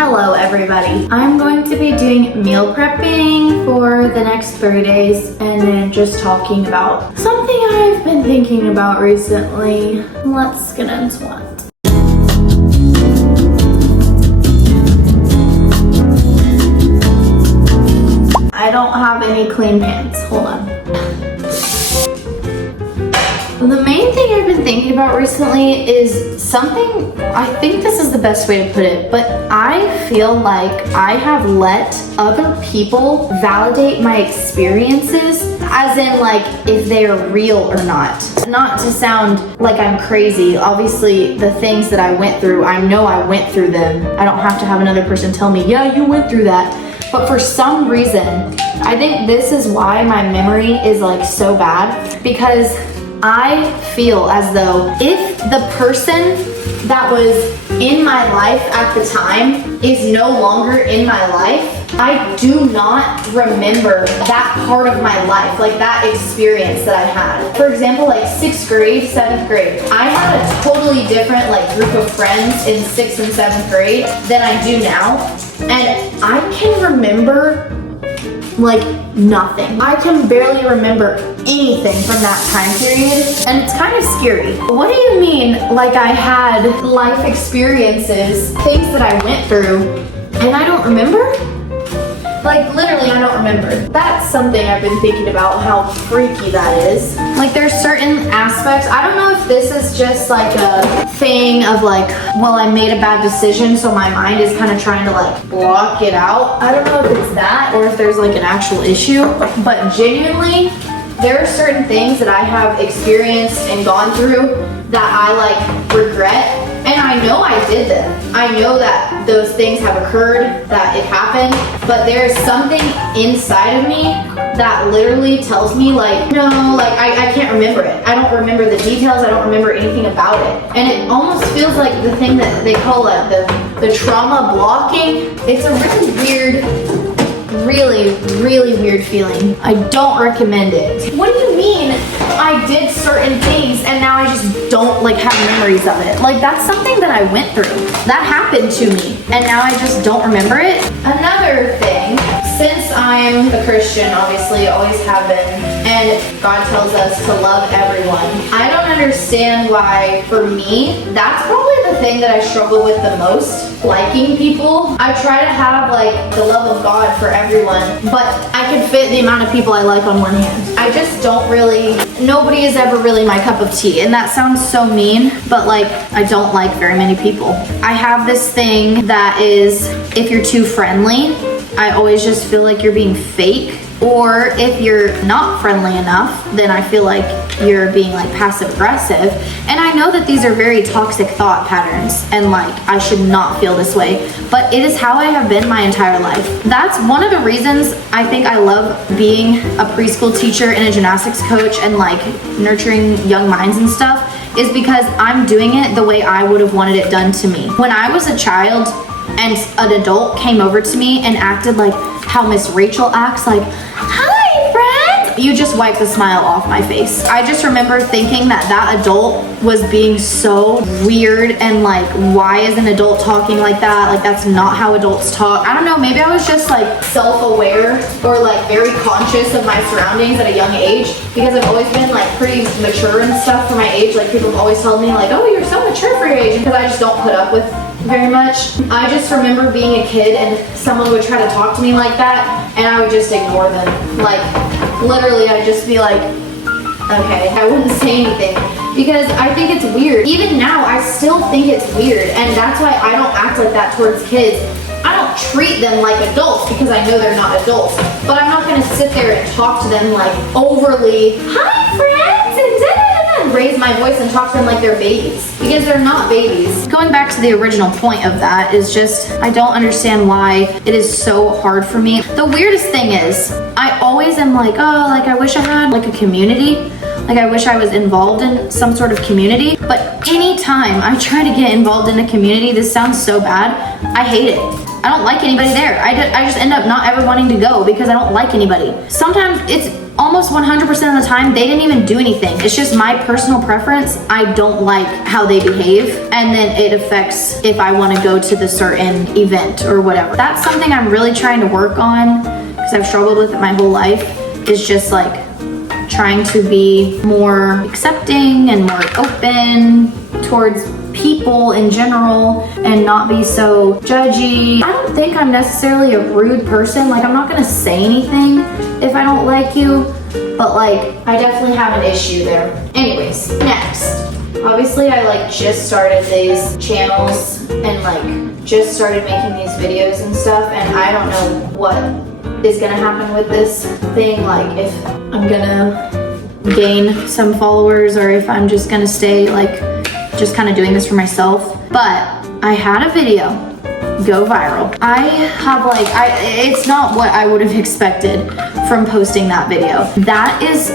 Hello everybody. I'm going to be doing meal prepping for the next 30 days and then just talking about something I've been thinking about recently. Let's get into it. I don't have any clean pants. Hold on. The main thing I've been thinking about recently is something, I think this is the best way to put it, but I feel like I have let other people validate my experiences, as in like if they're real or not. Not to sound like I'm crazy, obviously the things that I went through, I know I went through them. I don't have to have another person tell me, yeah, you went through that. But for some reason, I think this is why my memory is like so bad, because I feel as though if the person that was in my life at the time is no longer in my life, I do not remember that part of my life, like that experience that I had. For example, like 6th grade, 7th grade, I had a totally different like group of friends in 6th and 7th grade than I do now. And I can remember like nothing. I can barely remember anything from that time period, and it's kind of scary. What do you mean, like I had life experiences, things that I went through, and I don't remember? Like literally I don't remember. That's something I've been thinking about, how freaky that is. Like there's certain aspects, I don't know if this is just like a thing of like, well, I made a bad decision so my mind is kind of trying to like block it out. I don't know if it's that or if there's like an actual issue, but genuinely there are certain things that I have experienced and gone through that I like regret. And I know I did them. I know that those things have occurred, that it happened, but there's something inside of me that literally tells me like, no, like I can't remember it. I don't remember the details. I don't remember anything about it. And it almost feels like the thing that they call like the trauma blocking. It's a really weird feeling. I don't recommend it. What do you mean I did certain things and now I just don't like have memories of it? Like that's something that I went through. That happened to me and now I just don't remember it. Another thing, since I'm a Christian, obviously always have been, and God tells us to love everyone, I don't understand why, for me, that's probably the thing that I struggle with the most, liking people. I try to have like the love of God for everyone, but I can fit the amount of people I like on one hand. I just don't really, nobody is ever really my cup of tea, and that sounds so mean, but like I don't like very many people. I have this thing that is, if you're too friendly, I always just feel like you're being fake. Or if you're not friendly enough, then I feel like you're being like passive aggressive. And I know that these are very toxic thought patterns and like I should not feel this way, but it is how I have been my entire life. That's one of the reasons I think I love being a preschool teacher and a gymnastics coach and like nurturing young minds and stuff, is because I'm doing it the way I would have wanted it done to me. When I was a child and an adult came over to me and acted like how Miss Rachel acts, like, hi friend, you just wipe the smile off my face. I just remember thinking that that adult was being so weird and like, why is an adult talking like that? Like that's not how adults talk. I don't know, maybe I was just like self-aware or like very conscious of my surroundings at a young age, because I've always been like pretty mature and stuff for my age. Like people have always told me like, oh, you're so mature for your age, because I just don't put up with very much. I just remember being a kid and someone would try to talk to me like that and I would just ignore them. Like literally I'd just be like, okay, I wouldn't say anything because I think it's weird. Even now I still think it's weird, and that's why I don't act like that towards kids. I don't treat them like adults because I know they're not adults, but I'm not gonna sit there and talk to them like overly, hi friends, and raise my voice and talk to them like they're babies, because they're not babies. Going back to the original point of that is just, I don't understand why it is so hard for me. The weirdest thing is, I always am like, oh, like I wish I had like a community. Like I wish I was involved in some sort of community, but anytime I try to get involved in a community, this sounds so bad, I hate it. I don't like anybody there. I just end up not ever wanting to go because I don't like anybody. Sometimes it's almost 100% of the time, they didn't even do anything. It's just my personal preference. I don't like how they behave, and then it affects if I want to go to the certain event or whatever. That's something I'm really trying to work on, because I've struggled with it my whole life, is just like trying to be more accepting and more open towards people in general and not be so judgy. I don't think I'm necessarily a rude person. Like, I'm not gonna say anything if I don't like you, but like, I definitely have an issue there. Anyways, next. Obviously, I like just started these channels and like just started making these videos and stuff, and I don't know what is gonna happen with this thing, like if I'm gonna gain some followers or if I'm just gonna stay like just kind of doing this for myself. But I had a video go viral. I have like, it's not what I would have expected from posting that video. That is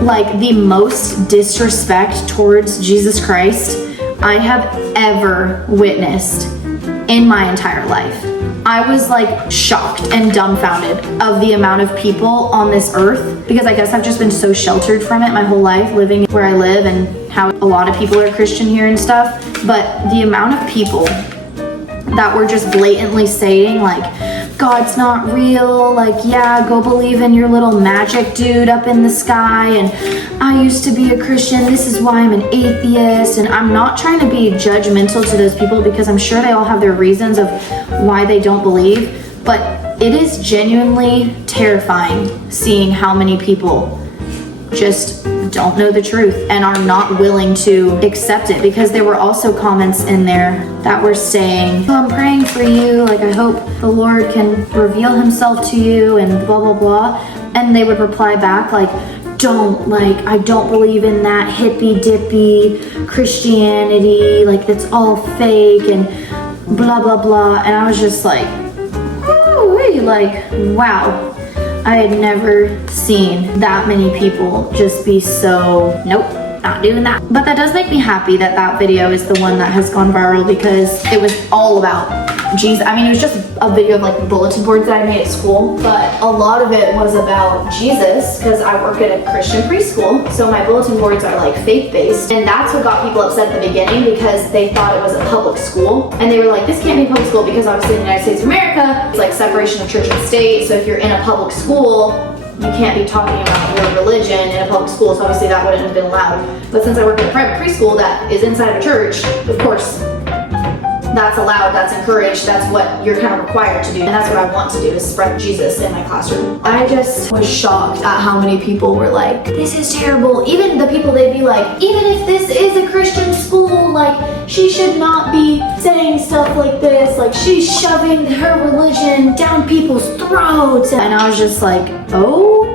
like the most disrespect towards Jesus Christ I have ever witnessed in my entire life. I was like shocked and dumbfounded of the amount of people on this earth, because I guess I've just been so sheltered from it my whole life, living where I live and how a lot of people are Christian here and stuff. But the amount of people that were just blatantly saying like, God's not real, like, yeah, go believe in your little magic dude up in the sky, and I used to be a Christian, this is why I'm an atheist. And I'm not trying to be judgmental to those people, because I'm sure they all have their reasons of why they don't believe, but it is genuinely terrifying seeing how many people just don't know the truth and are not willing to accept it. Because there were also comments in there that were saying, oh, I'm praying for you, like I hope the Lord can reveal himself to you and blah blah blah, and they would reply back like, don't, like, I don't believe in that hippy dippy Christianity, like that's all fake and blah blah blah. And I was just like, ooh, like, wow, I had never seen that many people just be so, nope, not doing that. But that does make me happy that that video is the one that has gone viral, because it was all about Jesus. I mean, it was just a video of like bulletin boards that I made at school, but a lot of it was about Jesus, because I work at a Christian preschool, so my bulletin boards are like faith-based, and that's what got people upset at the beginning, because they thought it was a public school, and they were like, this can't be public school, because obviously in the United States of America, it's like separation of church and state, so if you're in a public school, you can't be talking about your religion in a public school, so obviously that wouldn't have been allowed. But since I work at a private preschool that is inside a church, of course, that's allowed, that's encouraged, that's what you're kind of required to do. And that's what I want to do, is spread Jesus in my classroom. I just was shocked at how many people were like, this is terrible. Even the people, they'd be like, even if this is a Christian school, like, she should not be saying stuff like this. Like, she's shoving her religion down people's throats. And I was just like, oh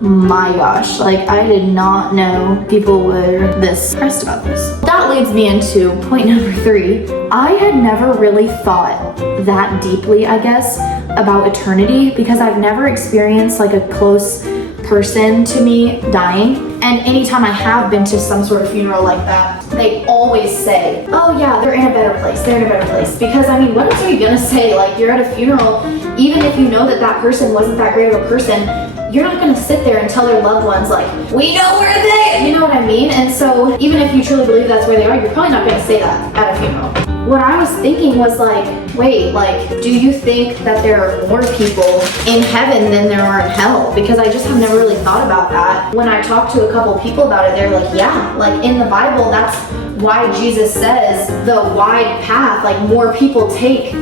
my gosh, like I did not know people were this pressed about this. That leads me into point number 3. I had never really thought that deeply, I guess, about eternity, because I've never experienced like a close person to me dying. And anytime I have been to some sort of funeral like that, they always say, oh yeah, they're in a better place, they're in a better place. Because I mean, what else are you gonna say? Like, you're at a funeral, even if you know that that person wasn't that great of a person, you're not gonna sit there and tell their loved ones like, we know where they, you know what I mean? And so even if you truly believe that's where they are, you're probably not gonna say that at a funeral. What I was thinking was like, wait, like, do you think that there are more people in heaven than there are in hell? Because I just have never really thought about that. When I talked to a couple people about it, they're like, yeah, like in the Bible, that's why Jesus says the wide path, like more people take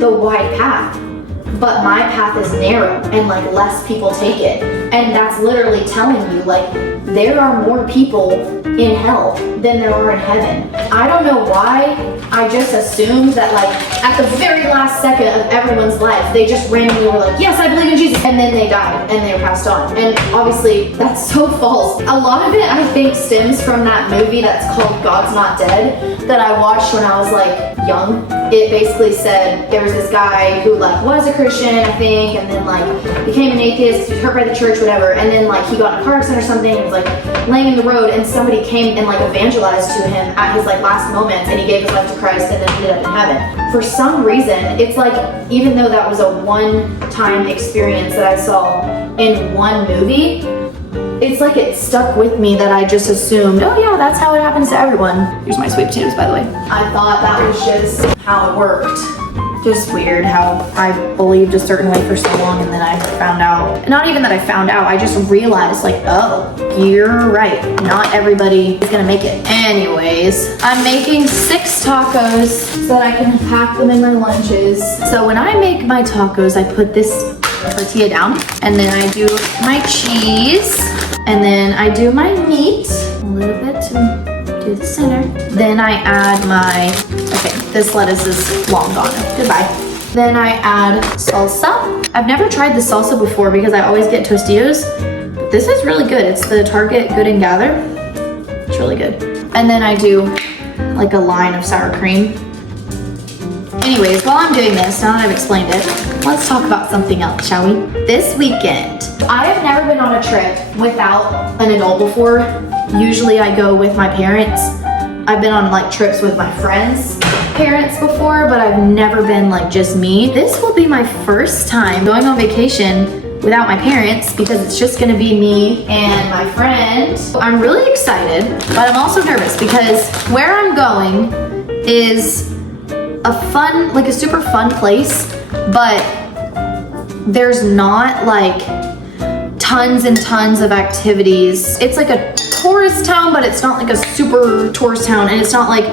the wide path. But my path is narrow and like less people take it. And that's literally telling you like there are more people in hell than there are in heaven. I don't know why, I just assumed that like at the very last second of everyone's life, they just randomly were like, yes, I believe in Jesus. And then they died and they were passed on. And obviously that's so false. A lot of it I think stems from that movie that's called God's Not Dead that I watched when I was like young. It basically said there was this guy who like was a Christian, I think, and then like became an atheist, he was hurt by the church, whatever, and then like he got in a car accident or something, and was like laying in the road, and somebody came and like evangelized to him at his like last moments, and he gave his life to Christ and then ended up in heaven. For some reason, it's like, even though that was a one-time experience that I saw in one movie, it's like it stuck with me that I just assumed, oh yeah, that's how it happens to everyone. Here's my sweet potatoes, by the way. I thought that was just how it worked. Just weird how I believed a certain way for so long and then I found out. Not even that I found out, I just realized like, oh, you're right. Not everybody is gonna make it. Anyways, I'm making 6 tacos so that I can pack them in my lunches. So when I make my tacos, I put this tortilla down and then I do my cheese and then I do my meat, a little bit to do the center. Then I add my, okay, this lettuce is long gone, goodbye. Then I add salsa. I've never tried the salsa before because I always get Tostitos, but this is really good. It's the Target Good and Gather. It's really good. And then I do like a line of sour cream. Anyways, while I'm doing this, now that I've explained it, let's talk about something else, shall we? This weekend, I have never been on a trip without an adult before. Usually I go with my parents. I've been on like trips with my friends' parents before, but I've never been like just me. This will be my first time going on vacation without my parents because it's just gonna be me and my friend. I'm really excited, but I'm also nervous because where I'm going is a fun, like a super fun place, but there's not like tons and tons of activities. It's like a tourist town, but it's not like a super tourist town, and it's not like,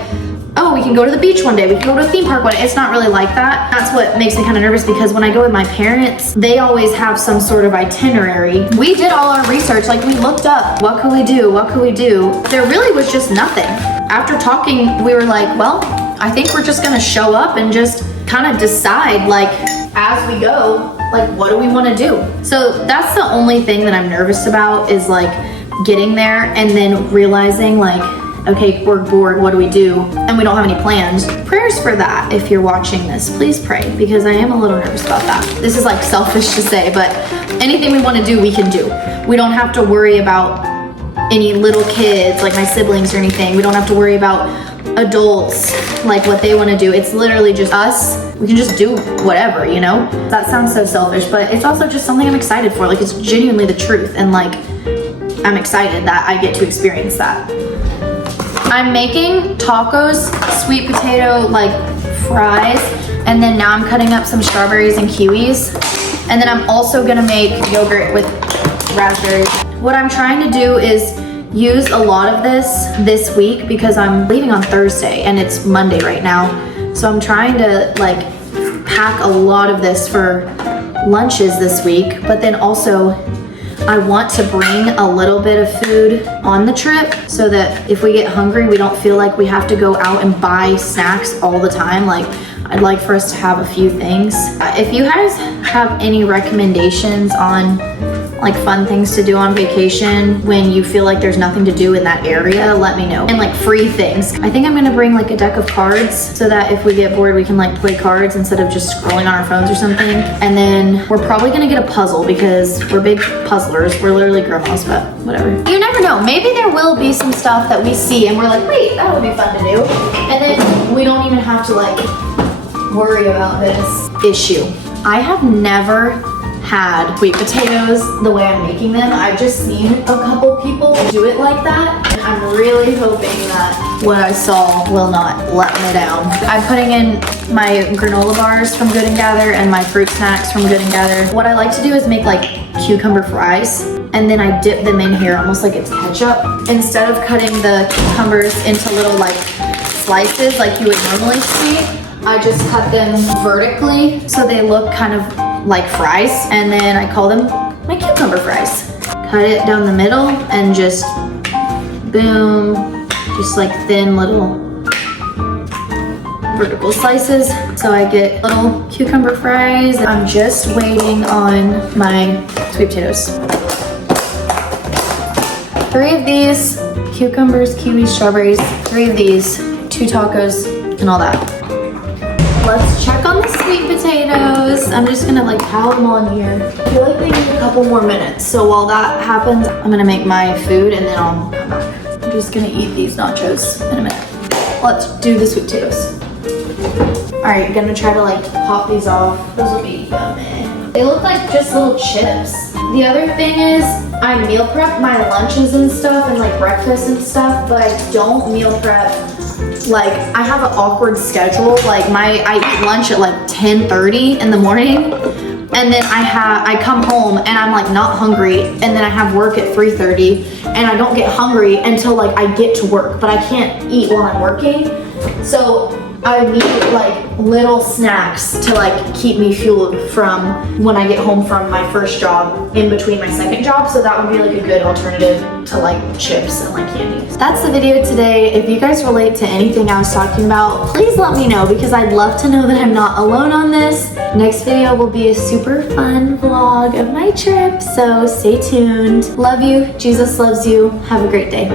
oh, we can go to the beach one day, we can go to a theme park one day. It's not really like that. That's what makes me kind of nervous because when I go with my parents, they always have some sort of itinerary. We did all our research, like we looked up, what could we do, what could we do? There really was just nothing. After talking, we were like, well, I think we're just gonna show up and just kind of decide like as we go, like what do we want to do? So that's the only thing that I'm nervous about is like getting there and then realizing like, okay, we're bored, what do we do? And we don't have any plans. Prayers for that if you're watching this, please pray because I am a little nervous about that. This is like selfish to say, but anything we want to do, we can do. We don't have to worry about any little kids like my siblings or anything. We don't have to worry about adults, like what they want to do. It's literally just us. We can just do whatever, you know? That sounds so selfish, but it's also just something I'm excited for. Like it's genuinely the truth and like I'm excited that I get to experience that. I'm making tacos, sweet potato like fries, and then now I'm cutting up some strawberries and kiwis. And then I'm also gonna make yogurt with raspberries. What I'm trying to do is use a lot of this week because I'm leaving on Thursday and it's Monday right now. So I'm trying to like pack a lot of this for lunches this week, but then also I want to bring a little bit of food on the trip so that if we get hungry, we don't feel like we have to go out and buy snacks all the time. Like I'd like for us to have a few things. If you guys have any recommendations on like fun things to do on vacation when you feel like there's nothing to do in that area, let me know. And like free things. I think I'm gonna bring like a deck of cards so that if we get bored, we can like play cards instead of just scrolling on our phones or something. And then we're probably gonna get a puzzle because we're big puzzlers. We're literally grandmas, but whatever. You never know, maybe there will be some stuff that we see and we're like, wait, that would be fun to do. And then we don't even have to like worry about this issue. I have never had sweet potatoes the way I'm making them. I've just seen a couple people do it like that. And I'm really hoping that what I saw will not let me down. I'm putting in my granola bars from Good and Gather and my fruit snacks from Good and Gather. What I like to do is make like cucumber fries and then I dip them in here almost like it's ketchup. Instead of cutting the cucumbers into little like slices like you would normally see, I just cut them vertically so they look kind of like fries, and then I call them my cucumber fries. Cut it down the middle and just boom, just like thin little vertical slices. So I get little cucumber fries. I'm just waiting on my sweet potatoes. 3 of these, cucumbers, kiwis, strawberries, 3 of these, 2 tacos, and all that. Let's check on the sweet potatoes. I'm just gonna like pile them on here. I feel like they need a couple more minutes. So while that happens, I'm gonna make my food and then I'll come back. I'm just gonna eat these nachos in a minute. Let's do the sweet potatoes. All right, gonna try to like pop these off. Those will be yummy. They look like just little chips. The other thing is, I meal prep my lunches and stuff and like breakfast and stuff, but I don't meal prep. Like I have an awkward schedule. Like I eat lunch at like 10:30 in the morning, and then I come home and I'm like not hungry, and then I have work at 3:30, and I don't get hungry until like I get to work, but I can't eat while I'm working. So I need like little snacks to like keep me fueled from when I get home from my first job in between my second job. So that would be like a good alternative to like chips and like candies. That's the video today. If you guys relate to anything I was talking about, please let me know because I'd love to know that I'm not alone on this. Next video will be a super fun vlog of my trip. So stay tuned. Love you. Jesus loves you. Have a great day.